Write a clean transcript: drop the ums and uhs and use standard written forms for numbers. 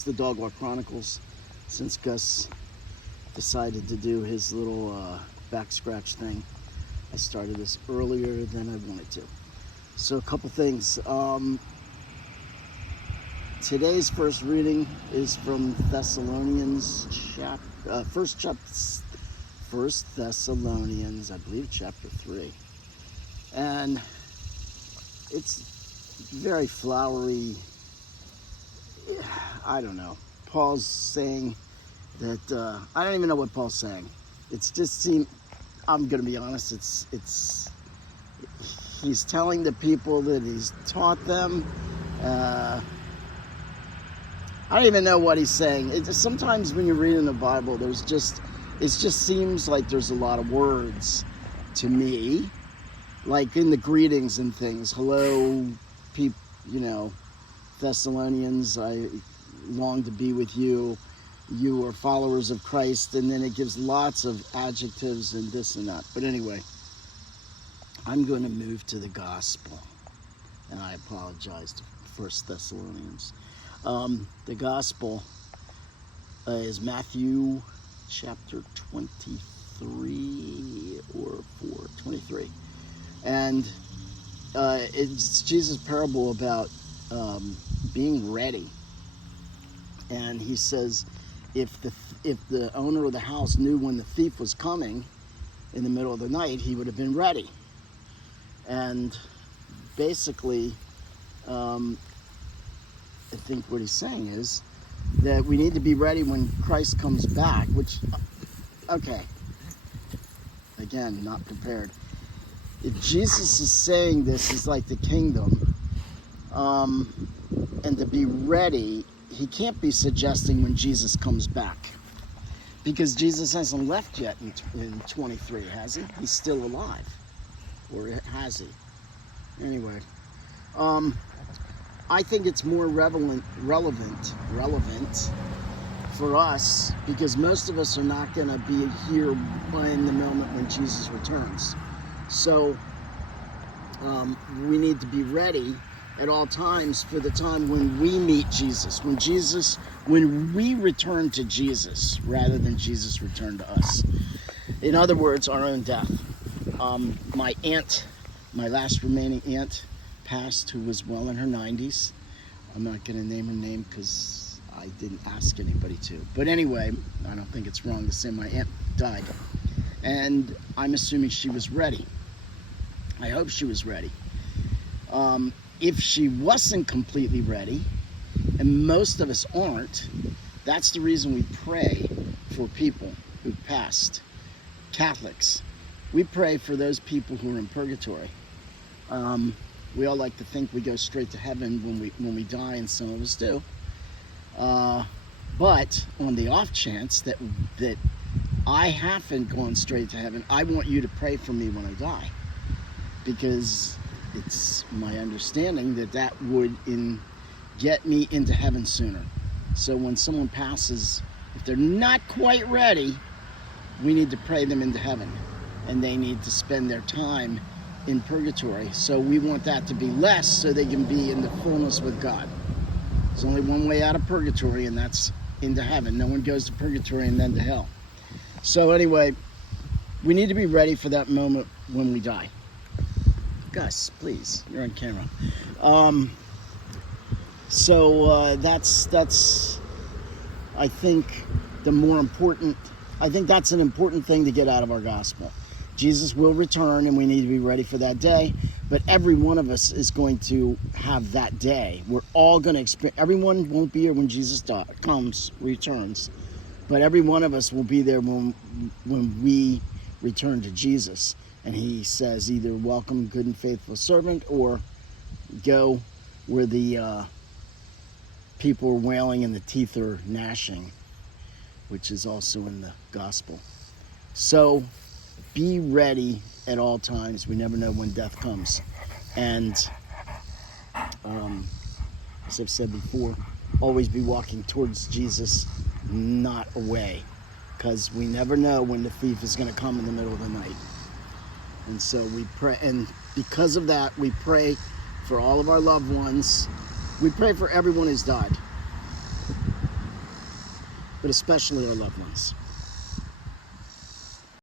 It's the Dog Walk Chronicles. Since Gus decided to do his little back scratch thing, I started this earlier than I wanted to. So a couple things. Today's first reading is from Thessalonians First Thessalonians, I believe, chapter 3. And it's very flowery. I don't know. Paul's saying that, I don't even know what Paul's saying. It's just I'm going to be honest, he's telling the people that he's taught them. I don't even know what he's saying. Sometimes when you're reading the Bible, it just seems like there's a lot of words to me, like in the greetings and things. Hello, Thessalonians, I long to be with you. You are followers of Christ, and then it gives lots of adjectives and this and that. But anyway, I'm going to move to the gospel, and I apologize to First Thessalonians. The gospel is Matthew chapter 23 or 23. And it's Jesus' parable about being ready. And he says, if the owner of the house knew when the thief was coming in the middle of the night, he would have been ready. And basically, I think what he's saying is that we need to be ready when Christ comes back, which, okay, again, not prepared. If Jesus is saying this is like the kingdom, and to be ready, he can't be suggesting when Jesus comes back, because Jesus hasn't left yet in 23, has he? He's still alive, or has he? Anyway, I think it's more relevant for us, because most of us are not going to be here in the moment when Jesus returns. So we need to be ready at all times for the time when we meet Jesus, when we return to Jesus rather than Jesus return to us. In other words, our own death. My aunt, my last remaining aunt, passed, who was well in her 90s. I'm not going to name her name because I didn't ask anybody to. But anyway, I don't think it's wrong to say my aunt died. And I'm assuming she was ready. I hope she was ready. If she wasn't completely ready, and most of us aren't, that's the reason we pray for people who've passed. Catholics, we pray for those people who are in purgatory. We all like to think we go straight to heaven when we die, and some of us do. But on the off chance that I haven't gone straight to heaven, I want you to pray for me when I die, because it's my understanding that would get me into heaven sooner. So when someone passes, if they're not quite ready, we need to pray them into heaven, and they need to spend their time in purgatory. So we want that to be less, so they can be in the fullness with God. There's only one way out of purgatory, and that's into heaven. No one goes to purgatory and then to hell. So anyway, we need to be ready for that moment when we die. Gus, please, you're on camera. That's I think that's an important thing to get out of our gospel. Jesus will return, and we need to be ready for that day. But every one of us is going to have that day. We're all going to experience. Everyone won't be here when Jesus returns, but every one of us will be there when we return to Jesus. And he says, either welcome, good and faithful servant, or go where the people are wailing and the teeth are gnashing, which is also in the gospel. So be ready at all times. We never know when death comes. And as I've said before, always be walking towards Jesus, not away, because we never know when the thief is going to come in the middle of the night. And so we pray, and because of that, we pray for all of our loved ones. We pray for everyone who's died. but especially our loved ones.